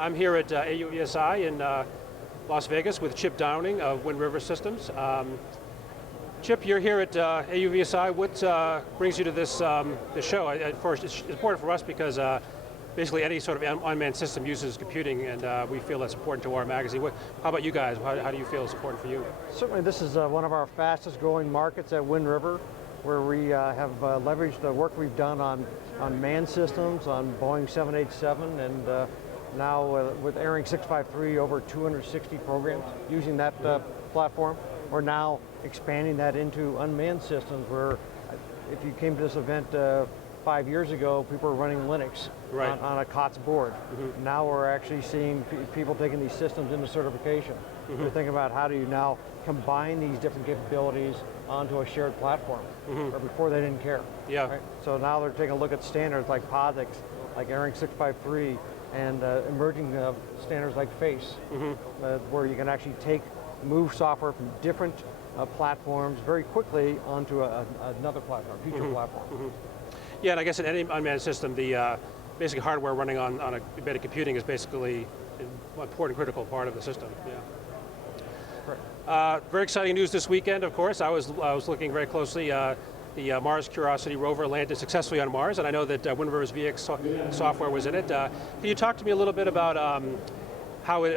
I'm here at AUVSI in Las Vegas with Chip Downing of Wind River Systems. Chip, you're here at AUVSI. What brings you to this show? First, it's important for us because basically any sort of unmanned system uses computing, and we feel that's important to our magazine. How about you guys? How do you feel it's important for you? Certainly this is one of our fastest growing markets at Wind River, where we have leveraged the work we've done on manned systems, on Boeing 787, and now with ARINC 653, over 260 programs using that platform. We're now expanding that into unmanned systems, where if you came to this event 5 years ago, people were running Linux on a COTS board. Mm-hmm. Now we're actually seeing people taking these systems into certification. Mm-hmm. We're thinking about how do you now combine these different capabilities onto a shared platform, where before they didn't care. Yeah. Right? So now they're taking a look at standards like POSIX, like ARINC 653, and emerging standards like FACE, where you can actually move software from different platforms very quickly onto another platform, future platform. Mm-hmm. Yeah, and I guess in any unmanned system, the basic hardware running on a embedded computing is basically an important, critical part of the system. Yeah. Correct. Very exciting news this weekend, of course. I was looking very closely. The Mars Curiosity rover landed successfully on Mars, and I know that Wind River's VX software was in it. Can you talk to me a little bit about how it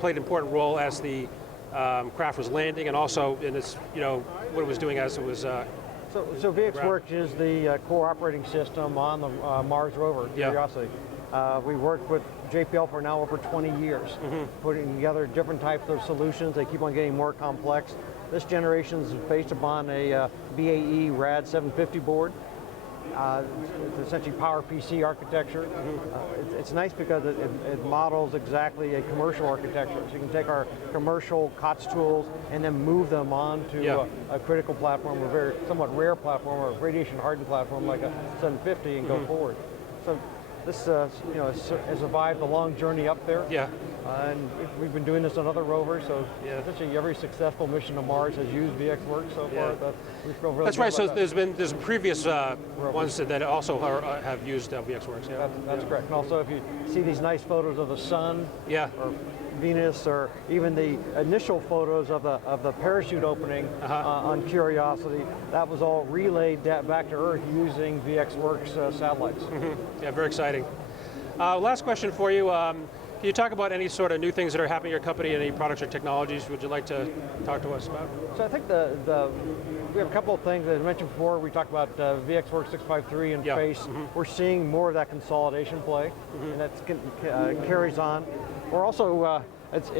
played an important role as the craft was landing, and also in its, what it was doing as it was. So VxWorks is the core operating system on the Mars rover Curiosity. We worked with JPL for now over 20 years, putting together different types of solutions. They keep on getting more complex. This generation is based upon a BAE RAD 750 board. It's essentially PowerPC architecture. It's nice because it models exactly a commercial architecture. So you can take our commercial COTS tools and then move them onto a critical platform, a very somewhat rare platform, or a radiation hardened platform like a 750, and go forward. So this has survived a long journey up there. Yeah. And we've been doing this on other rovers, so essentially every successful mission to Mars has used VxWorks so far. But we feel really That's right. So that. there's previous ones that also have used VxWorks. Yeah. That's correct. And also, if you see these nice photos of the sun, or Venus, or even the initial photos of the parachute opening on Curiosity, that was all relayed back to Earth using VxWorks satellites. Yeah, very exciting. Last question for you. Can you talk about any sort of new things that are happening in your company, any products or technologies would you like to talk to us about? So I think we have a couple of things that I mentioned before. We talked about VxWorks 653 and FACE. We're seeing more of that consolidation play, and that carries on. We're also, it's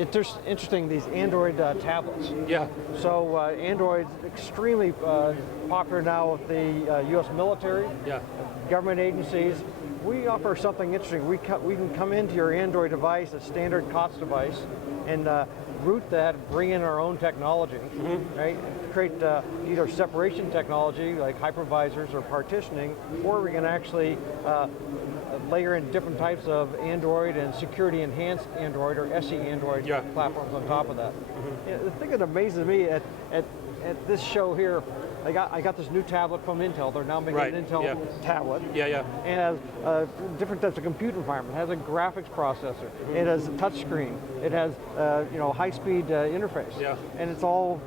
interesting, these Android tablets. Yeah. So Android's extremely popular now with the US military, government agencies. We offer something interesting. We can come into your Android device, a standard COTS device, and route that, bring in our own technology, right? Create either separation technology like hypervisors or partitioning, or we can actually layer in different types of Android and security enhanced Android or SE Android platforms on top of that. The thing that amazes me at this show here, I got this new tablet from Intel. They're now making an Intel tablet. And has different types of compute environment. It has a graphics processor. It has a touch screen. It has high-speed interface. And it's all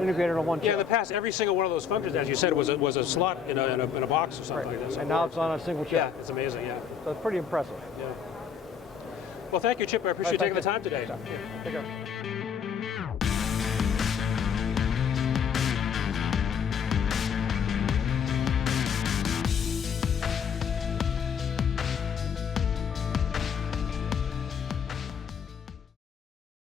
integrated on one chip. Yeah, in the past, every single one of those functions, as you said, was a slot in a box or something like this. And now it's on a single chip. Yeah, it's amazing. Yeah. So it's pretty impressive. Yeah. Well, thank you, Chip. I appreciate you taking the time today. Take care.